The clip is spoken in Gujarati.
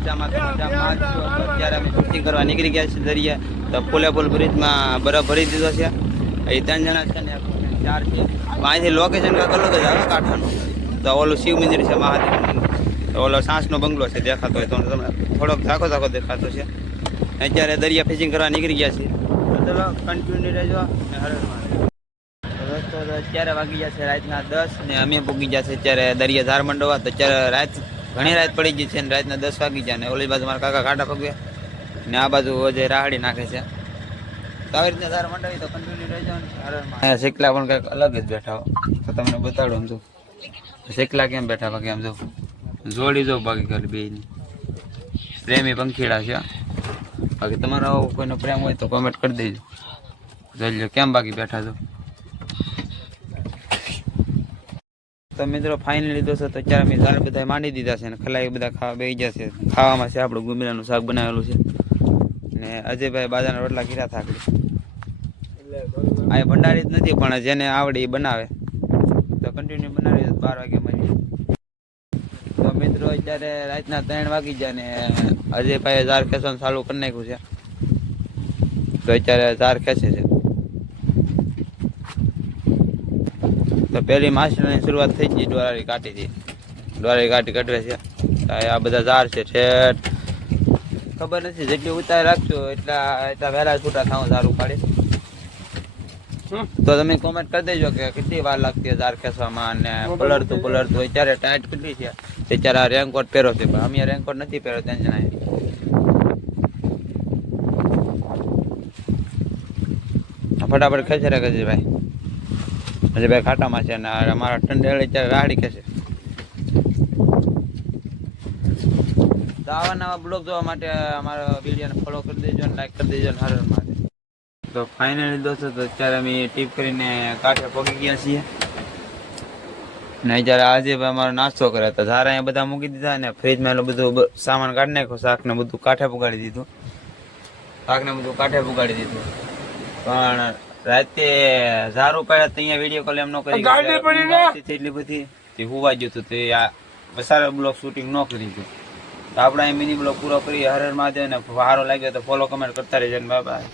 મજામાં અત્યારે અમે શૂટિંગ કરવા નીકળી ગયા છીએ દરિયા. તો ફૂલેપુલ બ્રિજમાં બરફ ભરી દીધો છે. એ 3 જણા છે ને 4 છે. અહીંથી લોકેશન કાંઈક અલગ જ આવે કાંઠાનું. તો ઓલું શિવ મંદિર છે, મહાદેવ મંદિર. ઓલો સાંસનો બંગલો છે, દેખાતો હોય તો તમને થોડોક ઝાખો દેખાતો છે. અત્યારે દરિયા ફિશિંગ કરવા નીકળી ગયા છીએ. તો ચલો કન્ટિન્યુ રહેજો ને હર રસ્તો તો અત્યારે વાગી ગયા છે રાતના 10 ને અમે પૂગી ગયા છે અત્યારે દરિયા ધાર મંડવા. તો અત્યારે ઘણી રાત પડી ગઈ છે ને રાતના 10 વાગી ગયા. ને ઓલી બાજુ મારા કાકા કાંટા પગવે ને આ બાજુ જે રાહડી નાખે છે. તો આવી રીતના ધાર મંડાવી તો કન્ટિન્યુ રહેજો ને હરમાં. શેકલા પણ કંઈક અલગ જ બેઠા હો. તો તમને બતાડું આમ જો શેકલા કેમ બેઠા બાકી આમ જો જોડી જો બાકી ખાલી બેયની પ્રેમી પંખીડા છે. બાકી તમારો કોઈનો પ્રેમ હોય તો કોમેન્ટ કરી દેજો. જોઈ લો કેમ બાકી બેઠા છો. તો મિત્રો ફાઇનલી દોસ્તો તો અત્યારે અમે ઝાડ બધા માંડી દીધા છે ને ખલાઈ બધા ખાવા બેસી જશે. ખાવામાં છે આપણું ગુંબીલાનું શાક બનાવેલું છે ને અજયભાઈ બાજરાના રોટલા કીરા થાકડી. આ ભંડારી જ નથી પણ જેને આવડે એ બનાવે. તો કન્ટિન્યુ બનાવી 12 વાગે મળીએ. તો મિત્રો અત્યારે રાતના 3 વાગી ગયા ને અજયભાઈએ ઝાર ખેંચવાનું ચાલુ કરી નાખ્યું છે. તો અત્યારે ઝાર ખેંચે છે. તો પહેલી માછલીની શરૂઆત થઈ ગઈ ડોરારી કાઢીથી. ડોરારી કાઢી કઢવે છે. આ બધા ઝાર છે ઠેઠ ખબર નથી જેટલી ઉતાર રાખશો એટલા વહેલા છૂટા થાવ ઝાર ઉપાડી. તો તમે કોમેન્ટ કરી દેજો કે કેટલી વાર લાગતી ઝાર ખેંચવામાં અને પલળતું અત્યારે ટાઈટ કેટલી છે. અત્યારે આ રેનકોટ પહેરો છે પણ અમે રેનકોટ નથી પહેરો 3 જણાએ. ફટાફટ ખેંચે રાખે છે ભાઈ. અજયભાઈ ખાટામાં છે અને અમારા ઠંડેલ અત્યારે રાહડી ખેંચે. તો આવા નવા બ્લોગ જોવા માટે અમારા વિડીયોને ફોલો કરી દેજો અને લાઈક કરી દેજો અને હર માટે. તો ફાઇનલી દોસ્તો તો અત્યારે અમે ટીપ કરીને કાંઠે પહોંચી ગયા છીએ ને અત્યારે આજે અમારો નાસ્તો કર્યો હતો. ઝાર અહીંયા બધા મૂકી દીધા ને ફ્રીજમાં એલું બધું સામાન કાઢી નાખ્યો. શાકને બધું કાંઠે પુગાડી દીધું. પણ રાતે ઝાર ઉપાડ્યા તો અહીંયા વિડીયો કોલ એમ ન કરી એટલી બધી હોવા ગયું હતું તે સારા બ્લોગ શૂટિંગ ન કરી ગયું. તો આપણે અહીં મિની બ્લોગ પૂરો કરી. હર હર મહાદેવ ને સારો લાગ્યો તો ફોલો કમેન્ટ કરતા રહેજો ને બાય બાય.